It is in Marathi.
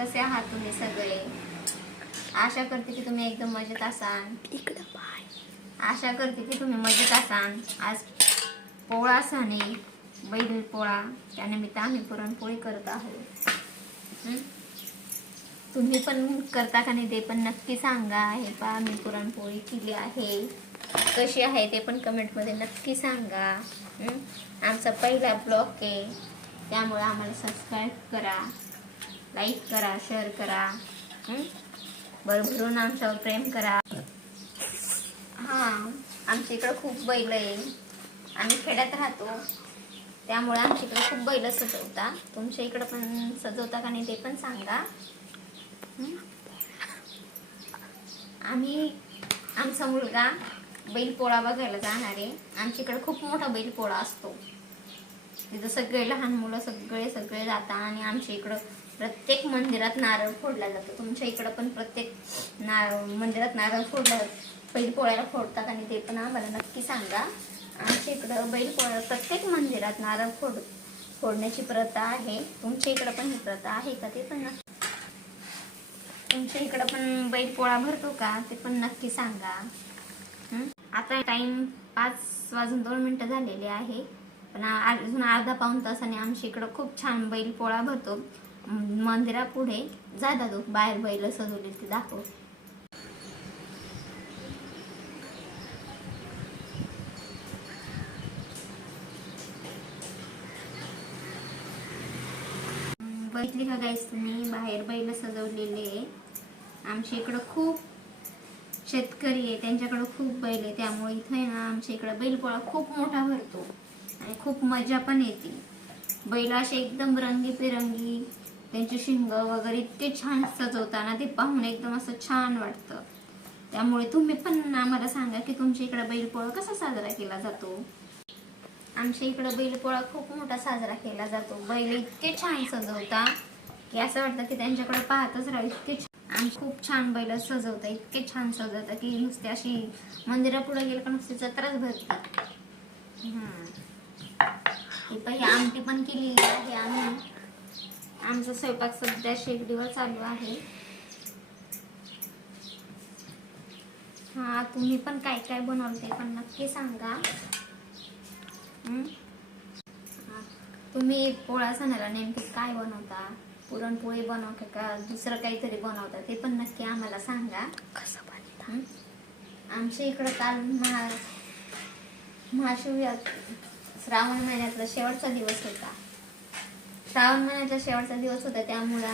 कसे आहात तुम्ही सगळे? आशा करते की तुम्ही एकदम मजेत असाल. आशा करते की तुम्ही मजेत असाल. आज पोळा सण आहे, बैल पोळा. त्यानिमित्त आम्ही पुरणपोळी करत आहोत. तुम्ही पण करता का नाही ते पण नक्की सांगा. हे पहा मी पुरणपोळी केली आहे. कशी आहे ते पण कमेंटमध्ये नक्की सांगा. आमचा पहिला ब्लॉग आहे, त्यामुळे आम्हाला सबस्क्राईब करा, लाईक करा, शेअर करा. भरभरून आमच्यावर प्रेम करा. हां, आमच्या इकडं खूप बैल आहे. आम्ही खेड्यात राहतो, त्यामुळे आमच्या इकडे खूप बैल सजवता. तुमच्या इकडं पण सजवता का नाही ते पण सांगा. आमचा मुलगा बैल पोळा बघायला जाणार आहे. आमच्या इकडे खूप मोठा बैल पोळा असतो. तिथं सगळे लहान मुलं सगळे जातात. आणि आमच्या इकडं प्रत्येक मंदिरात नारळ फोडला जातो. तुमच्या इकडं पण प्रत्येक मंदिरात नारळ फोडला, बैल पोळ्याला फोडतात आणि ते पण आम्हाला नक्की सांगा. आमच्या इकडं बैल पोळ्याला प्रत्येक मंदिरात नारळ फोडण्याची प्रथा आहे. तुमच्या इकडं पण ही प्रथा आहे का ते पण नक्की. तुमच्या इकडं पण बैल पोळा भरतो का ते पण नक्की सांगा. आता टाइम 5:02 झालेले आहे, पण अजून अर्धा पाऊण तासाने आमच्या इकडं खूप छान बैल पोळा भरतो मंदिरापुढे. जा दादू, बाहेर बैल सजवले ते दाखव. बघितली का गाईस तुम्ही, बाहेर बैल सजवलेले. आमच्या इकडं खूप शेतकरी आहे, त्यांच्याकडे खूप बैल आहे, त्यामुळे इथे ना आमच्या इकडे बैलपोळा खूप मोठा भरतो आणि खूप मजा पण येते. बैल असे एकदम रंगीबेरंगी, त्यांचे शिंग वगैरे इतके छान सजवताना ते पाहून एकदम असं छान वाटतं. त्यामुळे तुम्ही पण आम्हाला सांगा की तुमच्या इकडे बैलपोळा कसा साजरा केला जातो. आमच्या इकडे बैलपोळा खूप मोठा साजरा केला जातो. बैल इतके छान सजवता की असं वाटतं की त्यांच्याकडे पाहतच राहावं. इतके आणि खूप छान बैल सजवता, इतके छान सजवता की नुसते अशी मंदिरापुढे गेलं का नुसती जत्राच भरते. ही आमटी पण केलेली आहे आम्ही. आमचा स्वयंपाक सध्या शेगडीवर चालू आहे. हा, तुम्ही पण काय काय बनवते पण नक्की सांगा. तुम्ही पोळा सणाला नेमके काय बनवता? पुरणपोळी बनवता का दुसरं काहीतरी बनवता ते पण नक्की आम्हाला सांगा. कसं बनतं? आमच्या इकडं काल महाशिवरात्री श्रावण महिन्यातला शेवटचा दिवस होता. श्रावण महिन्यातला शेवटचा दिवस होता, त्यामुळे